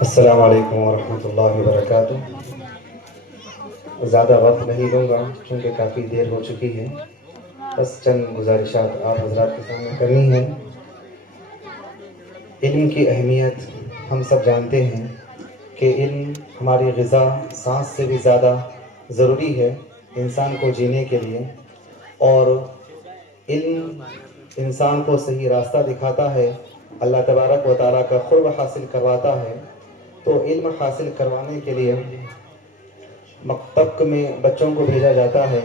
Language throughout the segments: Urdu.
السلام علیکم ورحمۃ اللہ وبرکاتہ۔ زیادہ وقت نہیں لوں گا کیونکہ کافی دیر ہو چکی ہے، بس چند گزارشات آپ حضرات کے سامنے کرنی ہے۔ علم کی اہمیت ہم سب جانتے ہیں کہ علم ہماری غذا سانس سے بھی زیادہ ضروری ہے انسان کو جینے کے لیے، اور علم انسان کو صحیح راستہ دکھاتا ہے، اللہ تبارک و تعالیٰ کا قرب حاصل کرواتا ہے۔ تو علم حاصل کروانے کے لیے مکتب میں بچوں کو بھیجا جاتا ہے،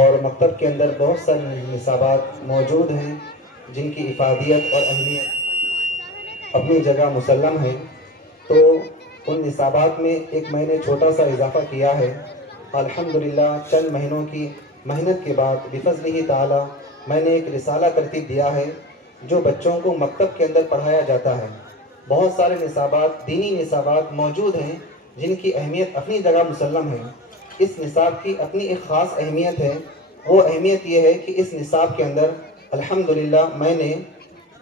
اور مکتب کے اندر بہت سارے نصابات موجود ہیں جن کی افادیت اور اہمیت اپنی جگہ مسلم ہے۔ تو ان نصابات میں ایک میں نے چھوٹا سا اضافہ کیا ہے۔ الحمدللہ چند مہینوں کی محنت کے بعد بفضلہ تعالی میں نے ایک رسالہ ترتیب دیا ہے جو بچوں کو مکتب کے اندر پڑھایا جاتا ہے۔ بہت سارے نصابات، دینی نصابات موجود ہیں جن کی اہمیت اپنی جگہ مسلم ہے۔ اس نصاب کی اپنی ایک خاص اہمیت ہے۔ وہ اہمیت یہ ہے کہ اس نصاب کے اندر الحمدللہ میں نے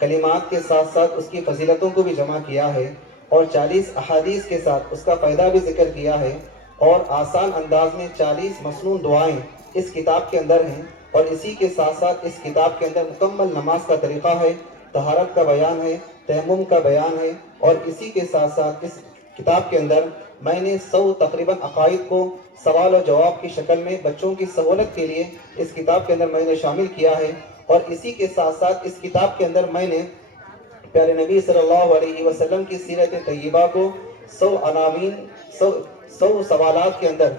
کلمات کے ساتھ ساتھ اس کی فضیلتوں کو بھی جمع کیا ہے، اور 40 احادیث کے ساتھ اس کا فائدہ بھی ذکر کیا ہے، اور آسان انداز میں 40 مسنون دعائیں اس کتاب کے اندر ہیں۔ اور اسی کے ساتھ ساتھ اس کتاب کے اندر مکمل نماز کا طریقہ ہے، طہارت کا بیان ہے، تیمم کا بیان ہے، اور اسی کے ساتھ ساتھ اس کتاب کے اندر میں نے تقریباً عقائد کو سوال و جواب کی شکل میں بچوں کی سہولت کے لیے اس کتاب کے اندر میں نے شامل کیا ہے۔ اور اسی کے ساتھ ساتھ اس کتاب کے اندر میں نے پیارے نبی صلی اللہ علیہ وسلم کی سیرت طیبہ کو 100 سوالات کے اندر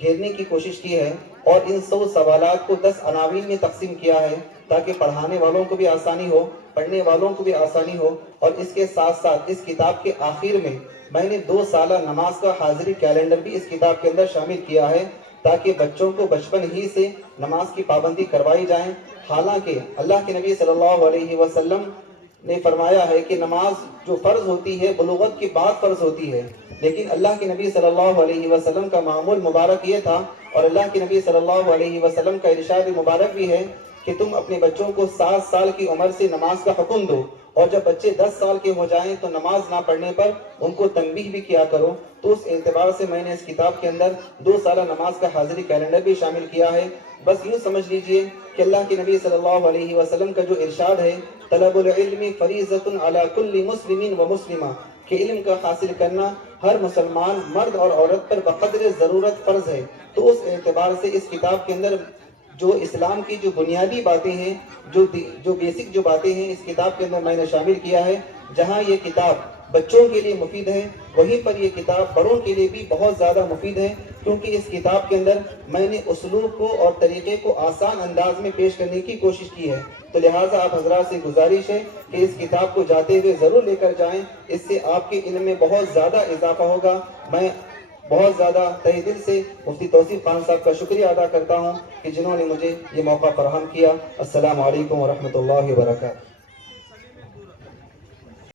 گھیرنے کی کوشش کی ہے، اور ان 100 سوالات کو 10 عناوین میں تقسیم کیا ہے تاکہ پڑھانے والوں کو بھی آسانی ہو، پڑھنے والوں کو بھی آسانی ہو۔ اور اس کے ساتھ ساتھ اس کتاب کے آخر میں نے 2 سالہ نماز کا حاضری کیلنڈر بھی اس کتاب کے اندر شامل کیا ہے تاکہ بچوں کو بچپن ہی سے نماز کی پابندی کروائی جائیں۔ حالانکہ اللہ کے نبی صلی اللہ علیہ وسلم نے فرمایا ہے کہ نماز جو فرض ہوتی ہے بلوغت کے بعد فرض ہوتی ہے، لیکن اللہ کے نبی صلی اللہ علیہ وسلم کا معمول مبارک یہ تھا، اور اللہ کے نبی صلی اللہ علیہ وسلم کا ارشاد مبارک بھی ہے کہ تم اپنے بچوں کو 7 سال کی عمر سے نماز کا حکم دو، اور جب بچے 10 سال کے ہو جائیں تو نماز نہ پڑھنے پر ان کو تنبیہ بھی کیا کرو۔ تو اس اعتبار سے میں نے اس کتاب کے اندر 2 سالہ نماز کا حاضری کیلنڈر بھی شامل کیا ہے۔ بس یوں سمجھ لیجئے کہ اللہ کے نبی صلی اللہ علیہ وسلم کا جو ارشاد ہے، طلب العلم فریضۃ علی کل مسلم و مسلمہ، کہ علم کا حاصل کرنا ہر مسلمان مرد اور عورت پر بقدر ضرورت فرض ہے۔ تو اس اعتبار سے اس کتاب کے اندر جو اسلام کی جو بنیادی باتیں ہیں، جو بیسک جو باتیں ہیں، اس کتاب کے اندر میں نے شامل کیا ہے۔ جہاں یہ کتاب بچوں کے لیے مفید ہے، وہیں پر یہ کتاب بڑوں کے لیے بھی بہت زیادہ مفید ہے، کیونکہ اس کتاب کے اندر میں نے اسلوب کو اور طریقے کو آسان انداز میں پیش کرنے کی کوشش کی ہے۔ تو لہٰذا آپ حضرات سے گزارش ہے کہ اس کتاب کو جاتے ہوئے ضرور لے کر جائیں، اس سے آپ کے علم میں بہت زیادہ اضافہ ہوگا۔ میں بہت زیادہ تہہ دل سے مفتی توصیف خان صاحب کا شکریہ ادا کرتا ہوں کہ جنہوں نے مجھے یہ موقع فراہم کیا۔ السلام علیکم ورحمۃ اللہ وبرکاتہ۔